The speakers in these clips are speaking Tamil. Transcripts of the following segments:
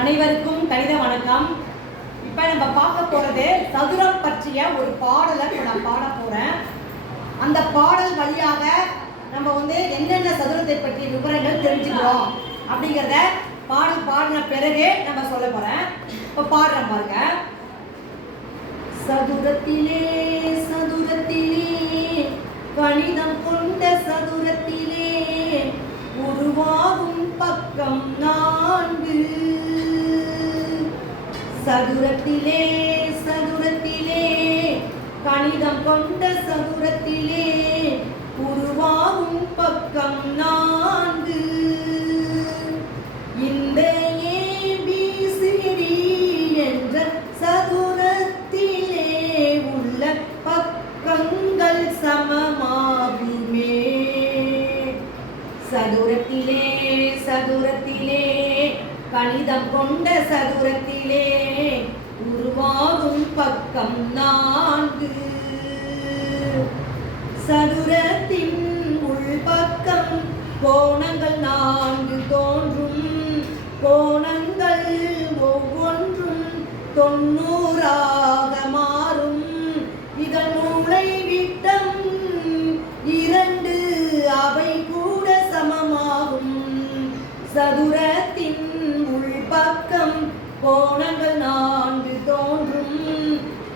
அனைவருக்கும் கணித வணக்கம். இப்போ நம்ம பார்க்க போகிறது சதுரம் பற்றிய ஒரு பாடலை நான் பாட போகிறேன். அந்த பாடல் வழியாக நம்ம என்னென்ன சதுரத்தை பற்றிய விவரங்கள் தெரிஞ்சுக்கிறோம் அப்படிங்கிறத பாடல் பாடின பிறகு நம்ம சொல்ல போகிறேன். இப்போ பாடுறேன் பாருங்க. சதுரத்திலே சதுரத்திலே கணிதம் கொண்ட சதுரத்திலே உருவாகும் பக்கம் 4. சதுரத்திலே சதுரத்திலே கணிதம் கொண்ட சதுரத்திலே உருவாகும் பக்கம் 4. இந்த ABCD என்ற சதுரத்திலே உள்ள பக்கங்கள் சமமாகுமே. சதுரத்திலே சதுரத்திலே கணிதம் கொண்ட சதுரத்திலே உருவாகும் பக்கம் 4. சதுரத்தின் உள்பக்கம் கோணங்கள் 4 தோன்றும். கோணங்கள் ஒவ்வொன்றும் 90 மாறும். இதன் மூளை விட்டம் 2 அவை கூட சமமாகும். சதுரத்தின் உள்பக்கம் கோணங்கள் 4 தோன்றும்.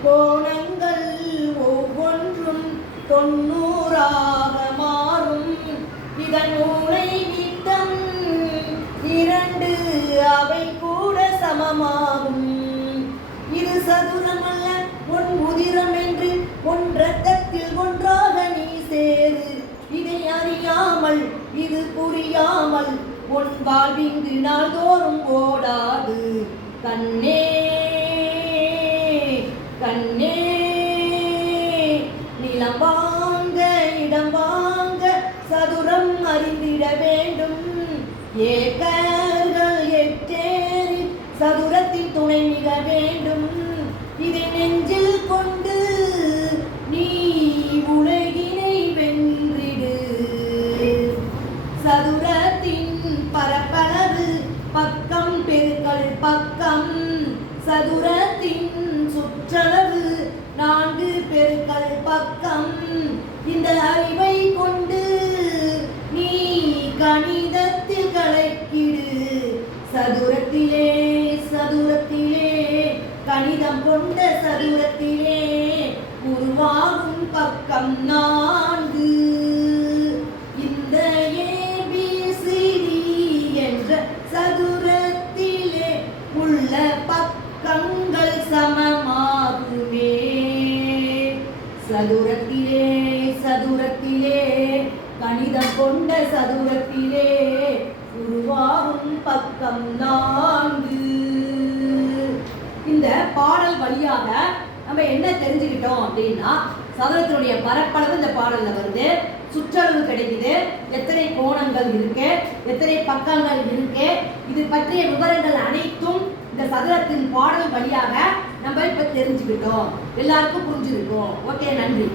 கோணங்கள் ஒவ்வொன்றும் 90 மாறும். இதன் மூளை விட்டம் 2 அவை கூட சமமாகும். இது சதுரம் அல்ல உன் உதிரம் என்று ஒன்றத்தில் ஒன்றாக நீ சேரு. இதை அறியாமல் இது புரியாமல் உன் வாழ்விங்கு நாள்தோறும் ஓடாது. கண்ணே கண்ணே நிலம் வாங்க இடம் வாங்க சதுரம் அறிந்திட வேண்டும். ஏக்கர்கள் எட்டேறி சதுரத்தின் துணை மிக வேண்டும். இதை நெஞ்சில் கொண்டு நீ உலகினை வென்றிடு. சதுரத்தின் பரப்பளவு பக்கம் பெருக்கல் பக்கம். சதுரத்தின் சுற்றளவு 4 பெருக்கல் பக்கம். இந்த அறிவை கொண்டு நீ கணிதத்தில் கலக்கிடு. சதுரத்திலே சதுரத்திலே கணிதம் கொண்ட சதுரத்திலே உருவாகும் பக்கம் 4. இந்த ABCD என்ற சதுரத்திலே உள்ள பக்கங்கள் சமமாகுமே. சதுரத்திலே சதுரத்திலே கணிதம் கொண்ட சதுரத்திலே உருவாகும் பக்கம் 4. இந்த பாடல் வழியாக நம்ம என்ன தெரிஞ்சுக்கிட்டோம் அப்படின்னா, சதுரத்தினுடைய பரப்பளவு இந்த பாடல்ல வருது, சுற்றளவு கிடைக்குது, எத்தனை கோணங்கள் இருக்கு, எத்தனை பக்கங்கள் இருக்கு, இது பற்றிய விவரங்கள் அனைத்தும் இந்த சதுரத்தின் பாடல் வழியாக நம்ம இப்ப தெரிஞ்சுக்கிட்டோம். எல்லாருக்கும் புரிஞ்சிருக்கும். ஓகே, நன்றி.